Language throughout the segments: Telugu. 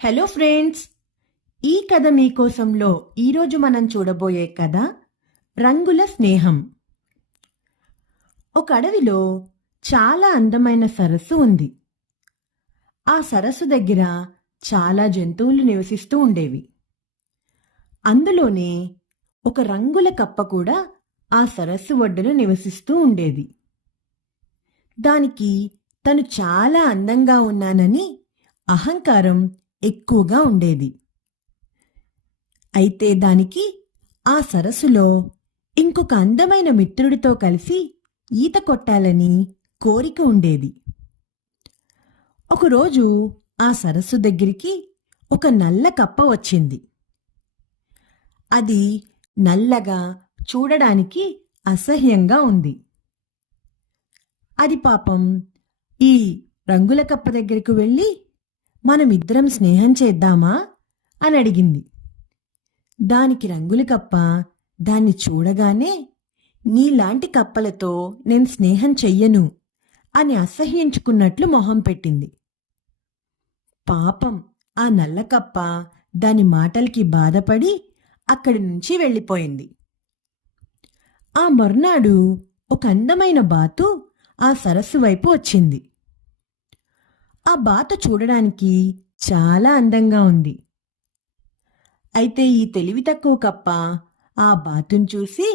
హలో ఫ్రెండ్స్, ఈ కథ మీకోసంలో ఈరోజు మనం చూడబోయే కథ రంగుల స్నేహం. ఒక అడవిలో చాలా అందమైన సరస్సు ఉంది. ఆ సరస్సు దగ్గర చాలా జంతువులు నివసిస్తూ ఉండేవి. అందులోనే ఒక రంగుల కప్ప కూడా ఆ సరస్సు ఒడ్డున నివసిస్తూ ఉండేది. దానికి తను చాలా అందంగా ఉన్నానని అహంకారం ఎక్కువగా ఉండేది. అయితే దానికి ఆ సరస్సులో ఇంకొక అందమైన మిత్రుడితో కలిసి ఈత కొట్టాలని కోరిక ఉండేది. ఒకరోజు ఆ సరస్సు దగ్గరికి ఒక నల్ల కప్ప వచ్చింది. అది నల్లగా చూడడానికి అసహ్యంగా ఉంది. అది పాపం ఈ రంగుల కప్ప దగ్గరకు వెళ్ళి, మనమిద్దరం స్నేహం చేద్దామా అని అడిగింది. దానికి రంగుల కప్ప దాన్ని చూడగానే, నీలాంటి కప్పలతో నేను స్నేహం చెయ్యను అని అసహ్యించుకున్నట్లు మొహం పెట్టింది. పాపం ఆ నల్ల కప్ప దాని మాటలకి బాధపడి అక్కడి నుంచి వెళ్ళిపోయింది. ఆ మర్నాడు ఒక అందమైన బాతు ఆ సరస్సు వైపు వచ్చింది. ఆ బాతు చూడడానికి చాలా అందంగా ఉంది. అయితే ఈ తెలివి తక్కువ కప్ప ఆ బాతును చూసి,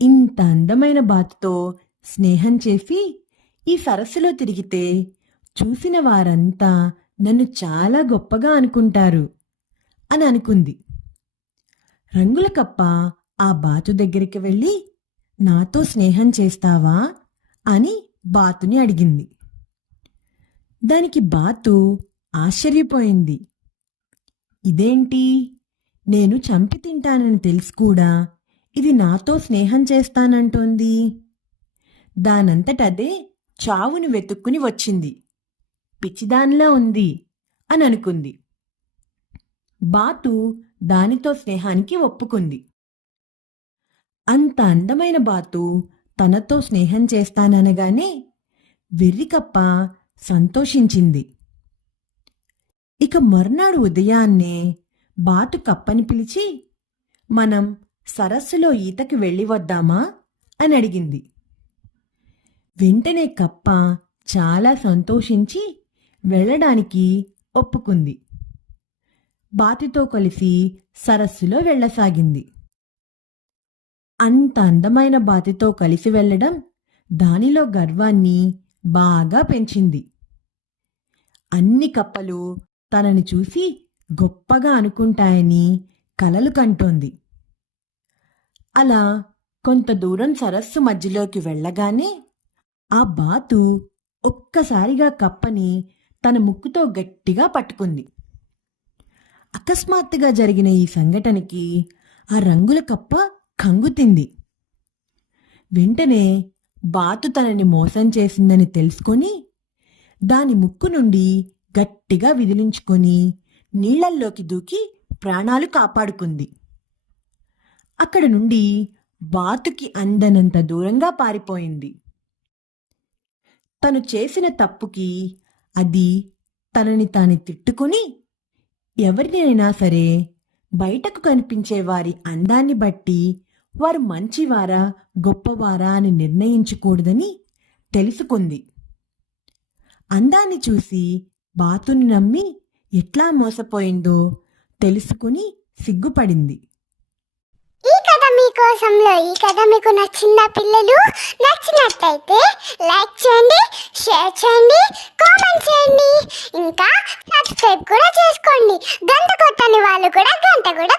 ఇంత అందమైన బాతుతో స్నేహం చేసి ఈ సరస్సులో తిరిగితే చూసిన వారంతా నన్ను చాలా గొప్పగా అనుకుంటారు అని అనుకుంది. రంగుల కప్ప ఆ బాతు దగ్గరికి వెళ్ళి, నాతో స్నేహం చేస్తావా అని బాతుని అడిగింది. దానికి బాతు ఆశ్చర్యపోయింది. ఇదేంటి, నేను చంపి తింటానని తెలిసి కూడా ఇది నాతో స్నేహం చేస్తానంటోంది. దానంతటదే చావును వెతుక్కుని వచ్చింది, పిచ్చిదానిలా ఉంది అని అనుకుంది. బాతు దానితో స్నేహానికి ఒప్పుకుంది. అంత అందమైన బాతు తనతో స్నేహం చేస్తాననగానే వెర్రికప్ప సంతోషించింది. ఇక మర్నాడు ఉదయాన్నే బాతు కప్పని పిలిచి, మనం సరస్సులో ఈతకి వెళ్ళి వద్దామా అని అడిగింది. వెంటనే కప్ప చాలా సంతోషించి వెళ్ళడానికి ఒప్పుకుంది. బాతుతో కలిసి సరస్సులో వెళ్ళసాగింది. అంత అందమైన బాతుతో కలిసి వెళ్ళడం దానిలో గర్వాన్ని బాగా పెంచింది. అన్ని కప్పలు తనని చూసి గొప్పగా అనుకుంటాయని కలలు కంటోంది. అలా కొంత దూరం సరస్సు మధ్యలోకి వెళ్ళగానే ఆ బాతు ఒక్కసారిగా కప్పని తన ముక్కుతో గట్టిగా పట్టుకుంది. అకస్మాత్తుగా జరిగిన ఈ సంఘటనకి ఆ రంగుల కప్ప కంగుతింది. వెంటనే బాతు తనని మోసం చేసిందని తెలుసుకొని దాని ముక్కు నుండి గట్టిగా విదిలించుకొని నీళ్లల్లోకి దూకి ప్రాణాలు కాపాడుకుంది. అక్కడ నుండి బాతుకి అందనంత దూరంగా పారిపోయింది. తను చేసిన తప్పుకి అది తనని తాను తిట్టుకుని, ఎవరినైనా సరే బయటకు కనిపించే వారి అందాన్ని బట్టి వారు మంచివారా గొప్పవారా అని నిర్ణయించకూడదని తెలుసుకుంది. అందాన్ని చూసి బాతుని నమ్మి ఎట్లా మోసపోయిందో తెలుసుకుని సిగ్గుపడింది. ఈ కథ మీకోసంలో ఈ కథ మీకు నచ్చిందా పిల్లలు? నచ్చినట్టయితే లైక్ చేయండి, షేర్ చేయండి, కామెంట్ చేయండి, ఇంకా సబ్స్క్రైబ్ కూడా చేసుకోండి. గంట కొట్టని వాళ్ళు కూడా గంట కూడా